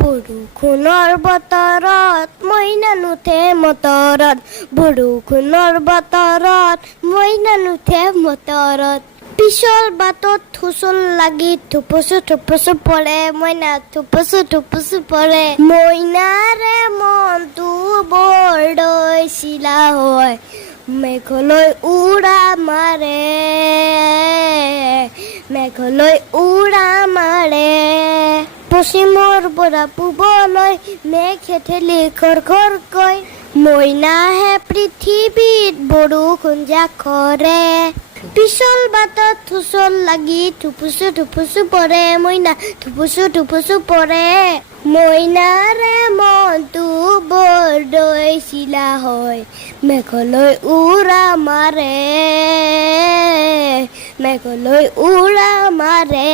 বৰষুণৰ বতৰত মইনা নুঠে মটৰত, বৰষুণৰ বতৰত মইনা নুঠে মটৰত। পিছল বাটত হুচল লাগি থুপুচু পৰে, মইনা থুপুচু পৰে। মইনাৰে মনটো বৰদৈ চিলা হয়, মেঘলৈ উৰা মাৰে, মেঘলৈ উৰা মাৰে। পশ্চিমৰ পৰা পূবলৈ মেঘে ঠেলি খৰকৈ, মইনাহে পৃথিৱীত বৰষুণ জাকৰে। পিছল বাটত হুচল লাগি থুপুচু পৰে, মইনা থুপুচু পৰে। মইনাৰে মনটো বৰদৈ চিলা হয়, মেঘলৈ উৰা মাৰে, মেঘলৈ উৰা মাৰে।